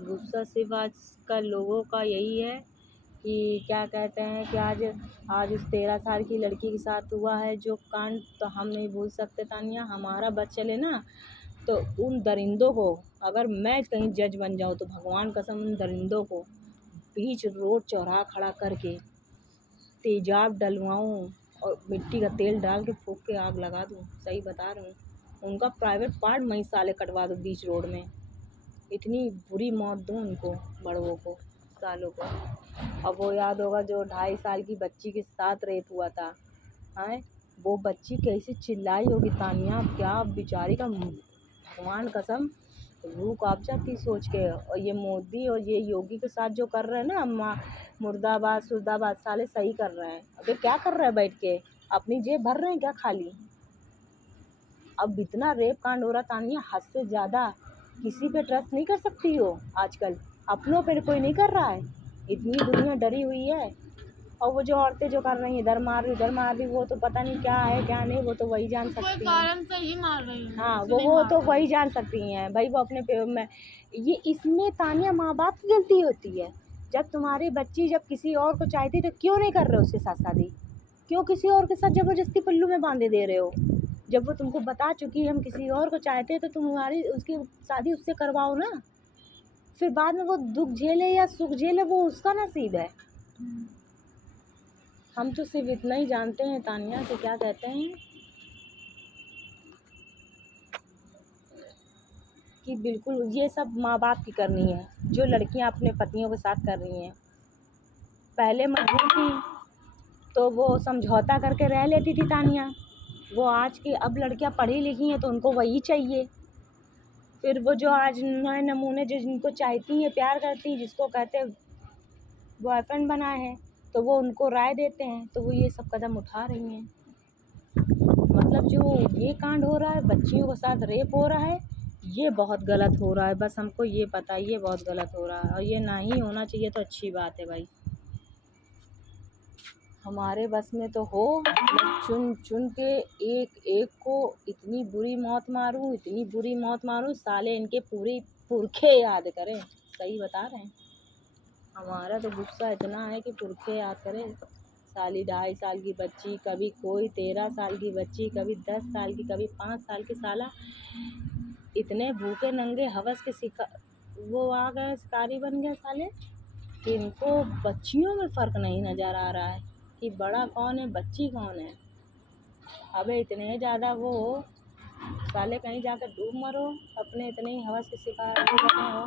गुस्सा सिर्फ आजकल लोगों का यही है कि क्या कहते हैं कि आज आज उस 13 साल की लड़की के साथ हुआ है जो कांड, तो हम नहीं भूल सकते तानिया। हमारा बस चले ना तो उन दरिंदों को, अगर मैं कहीं जज बन जाऊँ तो भगवान कसम उन दरिंदों को बीच रोड चौराहा खड़ा करके तेजाब डलवाऊँ और मिट्टी का तेल डाल के फूँक के आग लगा दूँ। सही बता रही हूँ, उनका प्राइवेट पार्ट मैं ही साले कटवा दूँ बीच रोड में। इतनी बुरी मौत दूँ उनको, बड़ों को, सालों को। अब वो याद होगा जो 2.5 साल की बच्ची के साथ रेप हुआ था, हैं? वो बच्ची कैसी चिल्लाई होगी तानिया, क्या बेचारी का भगवान कसम रूह काँप जाती सोच के। और ये मोदी और ये योगी के साथ जो कर रहे हैं ना, मुर्दाबाद सुर्दाबाद, साले सही कर रहे हैं। अबे क्या कर रहे हैं बैठ के, अपनी जेब भर रहे हैं क्या खाली? अब इतना रेप कांड हो रहा तानिया, हद से ज़्यादा। किसी पे ट्रस्ट नहीं कर सकती हो आजकल, अपनों पे कोई नहीं कर रहा है, इतनी दुनिया डरी हुई है। और वो जो औरतें जो कर रही हैं इधर मार रही उधर मार रही, वो तो पता नहीं क्या है क्या नहीं, वो तो वही जान सकती हैं। कारण से ही मार रही है। हाँ, वो तो वही जान सकती हैं भाई, वो अपने पे में। ये इसमें तानिया माँ बाप की गलती होती है। जब तुम्हारी बच्ची जब किसी और को चाहती तो क्यों नहीं कर रहे हो उसके साथ शादी? क्यों किसी और के साथ ज़बरदस्ती पल्लू में बांधे दे रहे हो? जब वो तुमको बता चुकी है हम किसी और को चाहते हैं तो तुम्हारी उसकी शादी उससे करवाओ ना। फिर बाद में वो दुख झेले या सुख झेले वो उसका नसीब है। हम तो सिर्फ इतना ही जानते हैं तानिया कि क्या कहते हैं कि बिल्कुल ये सब माँ बाप की करनी है जो लड़कियां अपने पतियों के साथ कर रही हैं। पहले मजबूर थी तो वो समझौता करके रह लेती थी तानिया, वो आज की अब लड़कियां पढ़ी लिखी हैं तो उनको वही चाहिए। फिर वो जो आज नए नमूने जो जिनको चाहती हैं प्यार करती हैं जिसको कहते हैं बॉयफ्रेंड बनाए हैं तो वो उनको राय देते हैं, तो वो ये सब कदम उठा रही हैं। मतलब जो ये कांड हो रहा है, बच्चियों के साथ रेप हो रहा है, ये बहुत गलत हो रहा है। बस हमको ये पता है ये बहुत गलत हो रहा है और ये ना ही होना चाहिए तो अच्छी बात है भाई। हमारे बस में तो हो, मैं चुन चुन के एक एक को इतनी बुरी मौत मारूं, इतनी बुरी मौत मारूं, साले इनके पूरी पुरखे याद करें। सही बता रहे हैं, हमारा तो गुस्सा इतना है कि पुरखे याद करें। साली 2.5 साल की बच्ची, कभी कोई 13 साल की बच्ची, कभी 10 साल की, कभी 5 साल की, साला इतने भूखे नंगे हवस के वो आ गए, शिकारी बन गए साले कि इनको बच्चियों में फ़र्क नहीं नज़र आ रहा है कि बड़ा कौन है बच्ची कौन है। अबे इतने ज़्यादा वो साले कहीं जाकर डूब मरो, अपने इतने ही हवस के शिकार हो गए हो।